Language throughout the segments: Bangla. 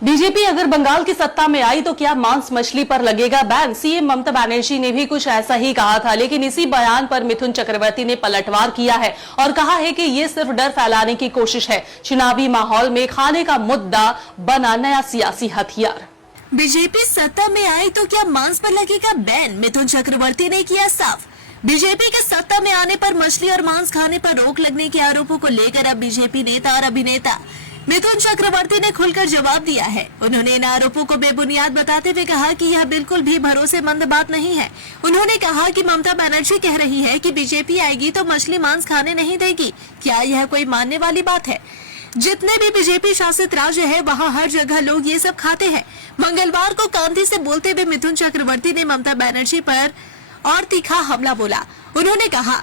बीजेपी अगर बंगाल की सत्ता में आई तो क्या मांस मछली पर लगेगा बैन? सीएम ममता बनर्जी ने भी कुछ ऐसा ही कहा था, लेकिन इसी बयान पर मिथुन चक्रवर्ती ने पलटवार किया है और कहा है कि ये सिर्फ डर फैलाने की कोशिश है। चुनावी माहौल में खाने का मुद्दा बना नया सियासी हथियार। बीजेपी सत्ता में आई तो क्या मांस पर लगेगा बैन? मिथुन चक्रवर्ती ने किया साफ। बीजेपी के सत्ता में आने पर मछली और मांस खाने पर रोक लगने के आरोपों को लेकर अब बीजेपी नेता और अभिनेता मिथुन चक्रवर्ती ने खुलकर जवाब दिया है। उन्होंने इन आरोपों को बेबुनियाद बताते हुए कहा कि यह बिल्कुल भी भरोसेमंद बात नहीं है। उन्होंने कहा कि ममता बनर्जी कह रही है कि बीजेपी आएगी तो मछली मांस खाने नहीं देगी। क्या यह कोई मानने वाली बात है? जितने भी बीजेपी शासित राज्य है वहाँ हर जगह लोग ये सब खाते हैं। मंगलवार को कांधी से बोलते हुए मिथुन चक्रवर्ती ने ममता बनर्जी पर और तीखा हमला बोला। उन्होंने कहा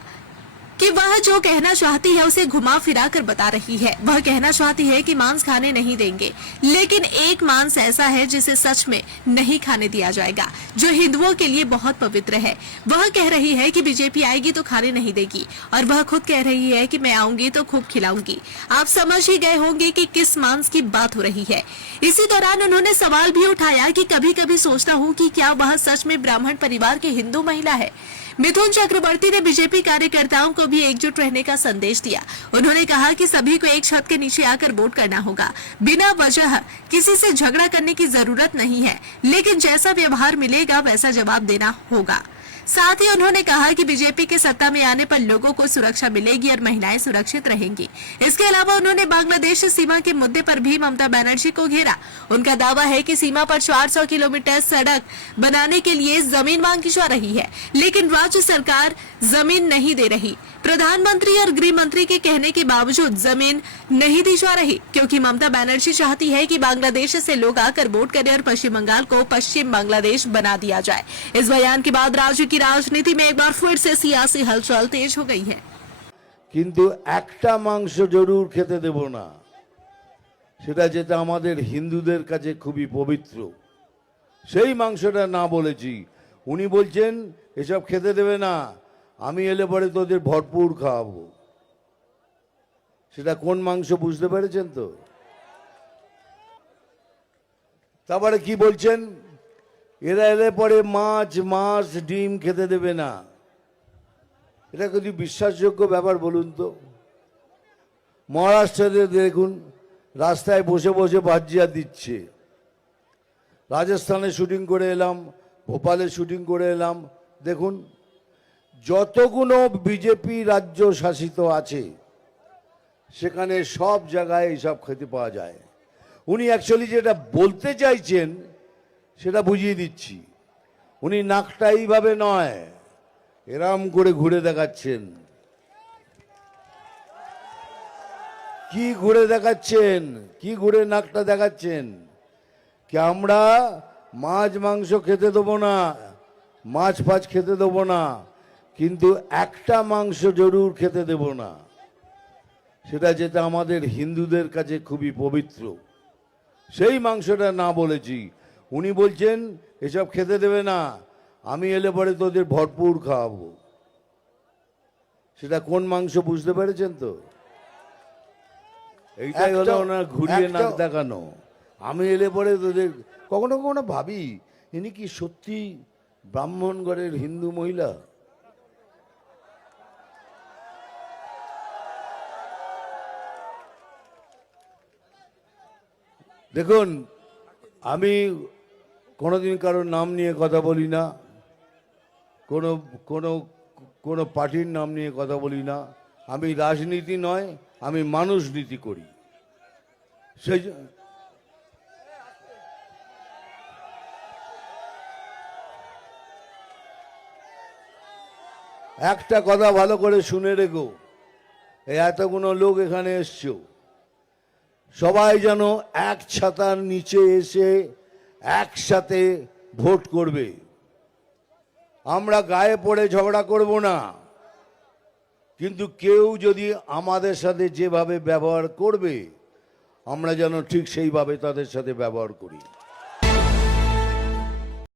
कि वह जो कहना चाहती है उसे घुमा फिरा कर बता रही है। वह कहना चाहती है कि मांस खाने नहीं देंगे, लेकिन एक मांस ऐसा है जिसे सच में नहीं खाने दिया जाएगा, जो हिंदुओं के लिए बहुत पवित्र है। वह कह रही है कि बीजेपी आएगी तो खाने नहीं देगी, और वह खुद कह रही है कि मैं आऊंगी तो खूब खिलाऊंगी। आप समझ ही गए होंगे कि किस मांस की बात हो रही है। इसी दौरान उन्होंने सवाल भी उठाया कि कभी कभी सोचता हूँ कि क्या वह सच में ब्राह्मण परिवार की हिंदू महिला है। मिथुन चक्रवर्ती ने बीजेपी कार्यकर्ताओं को भी एकजुट रहने का संदेश दिया। उन्होंने कहा कि सभी को एक छत के नीचे आकर वोट करना होगा। बिना वजह किसी से झगड़ा करने की जरूरत नहीं है, लेकिन जैसा व्यवहार मिलेगा वैसा जवाब देना होगा। साथ ही उन्होंने कहा कि बीजेपी के सत्ता में आने पर लोगों को सुरक्षा मिलेगी और महिलाएं सुरक्षित रहेंगी। इसके अलावा उन्होंने बांग्लादेश सीमा के मुद्दे पर भी ममता बनर्जी को घेरा। उनका दावा है कि सीमा पर 400 किलोमीटर सड़क बनाने के लिए जमीन मांगी जा रही है, लेकिन राज्य सरकार जमीन नहीं दे रही। प्रधानमंत्री और गृह मंत्री के कहने के बावजूद जमीन नहीं दी जा रही, क्योंकि ममता बनर्जी चाहती है कि बांग्लादेश से लोग आकर वोट करें और पश्चिम बंगाल को पश्चिम बांग्लादेश बना दिया जाए। इस बयान के बाद राज्य की राजनीति में एक बार फिर से सियासी हलचल तेज हो गई है। किंतु একটা মাংস জরুর খেতে দেব না, সেটা যেটা আমাদের হিন্দুদের কাছে খুবই পবিত্র, সেই মাংসটা না বলেছি। উনি বলছেন এসব খেতে দেবে না, আমি এলে পরে তোদের ভরপুর খাওয়াবো। সেটা কোন মাংস বুঝতে পেরেছেন তো? তারপরে কি বলছেন, এরা এলে পরে মাছ ডিম খেতে দেবে না। এটা যদি বিশ্বাসযোগ্য ব্যাপার বলুন তো? মহারাষ্ট্রে দেখুন রাস্তায় বসে বসে ভাজিয়া দিচ্ছে। রাজস্থানে শুটিং করে এলাম, ভোপালে শুটিং করে এলাম, দেখুন যতগুলো বিজেপি রাজ্য শাসিত আছে সেখানে সব জায়গায় এইসব খেতে পাওয়া যায়। উনি অ্যাকচুয়ালি যেটা বলতে চাইছেন সেটা বুঝিয়ে দিচ্ছি। উনি নাকটা এইভাবে নয়, এরম করে ঘুরে দেখাচ্ছেন। কি ঘুরে দেখাচ্ছেন? কি ঘুরে নাকটা দেখাচ্ছেন? কি আমরা মাছ মাংস খেতে দেবো না, মাছ ফাছ খেতে দেবো না, কিন্তু একটা মাংস জরুর খেতে দেব না, সেটা যেটা আমাদের হিন্দুদের কাছে খুবই পবিত্র, সেই মাংসটা না বলেছি। উনি বলছেন এসব খেতে দেবে না, আমি এলে পরে তোদের ভরপুর খাওয়াবো। সেটা কোন মাংস বুঝতে পেরেছেন তো? এইটাই হলো ওনার ঘুরিয়ে নাক দেখানো। আমি এলে পরে তোদের, কখনো কখনো ভাবি ইনি কি সত্যি ব্রাহ্মণগড়ের হিন্দু মহিলা? দেখুন, আমি কোনোদিন কারোর নাম নিয়ে কথা বলি না, কোনো কোনো কোনো পার্টির নাম নিয়ে কথা বলি না। আমি রাজনীতি নয়, আমি মানুষ নীতি করি। সেই একটা কথা ভালো করে শুনে রেখো, এতগুলো লোক এখানে এসছো, সবাই যেন এক ছাতার নিচে এসে একসাথে ভোট করবে। আমরা গায়ে পড়ে ঝগড়া করব না, কিন্তু কেউ যদি আমাদের সাথে যেভাবে ব্যবহার করবে আমরা যেন ঠিক সেইভাবে তাদের সাথে ব্যবহার করি।